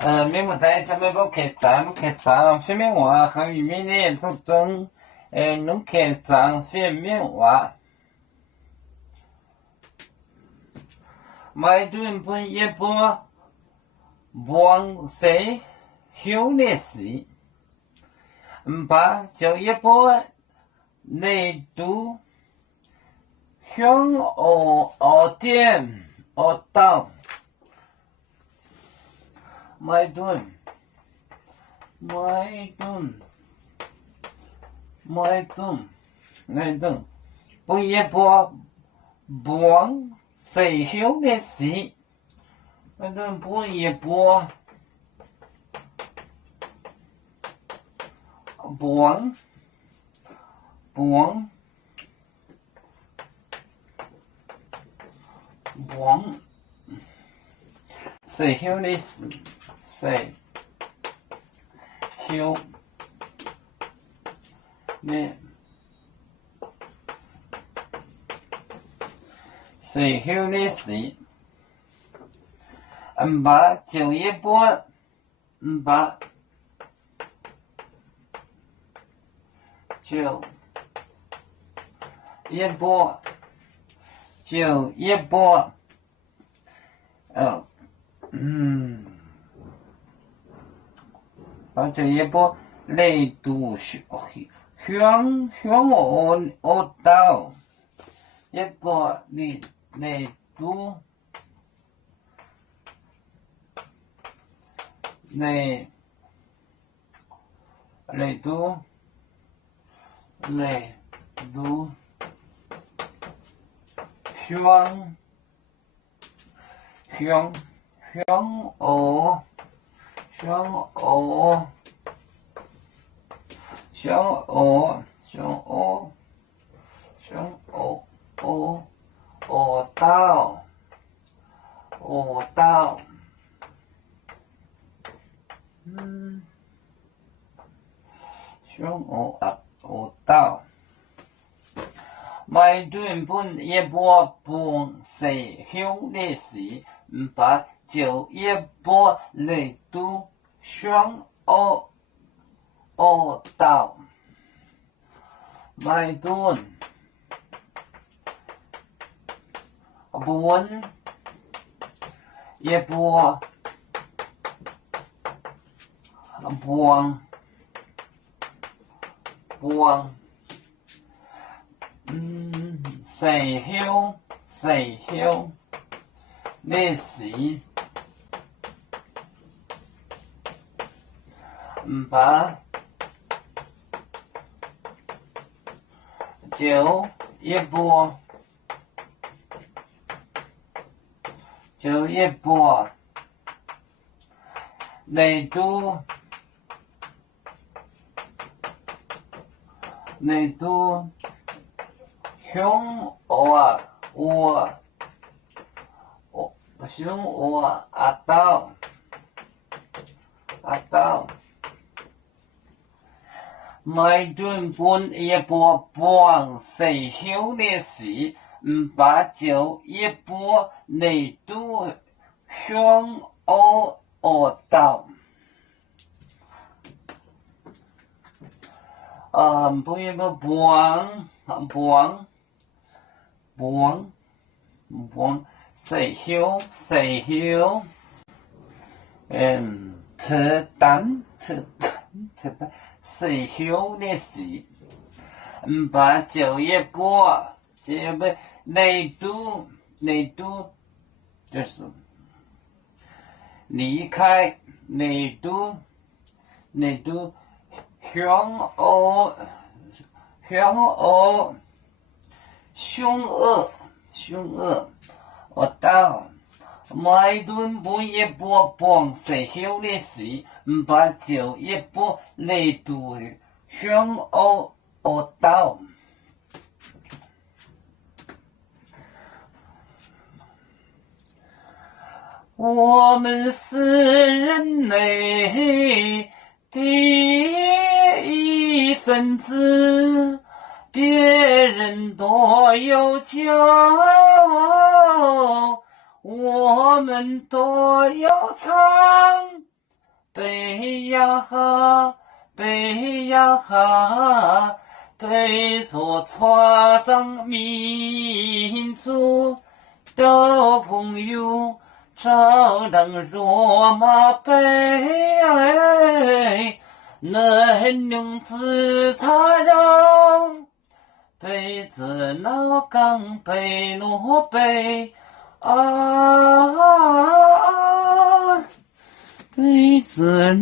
面目在这边不开张，开张phía面话和语面呢都中，能开张phía面话。mai tuần bún yết bò buông sẽ hiếu nè sĩ ba cho yết bò này tu hướng ở tiền ở tàu mai tuần bún yết bò buông sẽ hiếu nè sĩ mai tuần bún yết bò buông sẽ hiếu nè sẽ hiếu nè sẽ hiếu nè sĩ ba九一波ba九一波把九一波累度向我到一波你累度累度到mai tuần bún yết bò buông sẽ hiếu nè sĩ ba九yết bò累度向我到mai tuần bún yết bò buông sẽ hiếu nè sĩ ba九yết bò累度向我到mai tuần bún yết bò buông sẽ hiếu nè sĩ ba九yết bò累度向我到不一个buông sẽ hiếu thơ tán sẽ hiếu nè sĩ ba九yết bò累度就是离开累度向我凶恶我到mai tuần bún yết bò buông sẽ hiếu nè sĩ ba九yết bò累度向我到我们是人类的一份子，别人多有骄傲，我们多有藏北呀哈，北呀哈，北做船长民族的朋友，照亮罗马北，能用自擦让。北子老岗北罗北啊，北子老。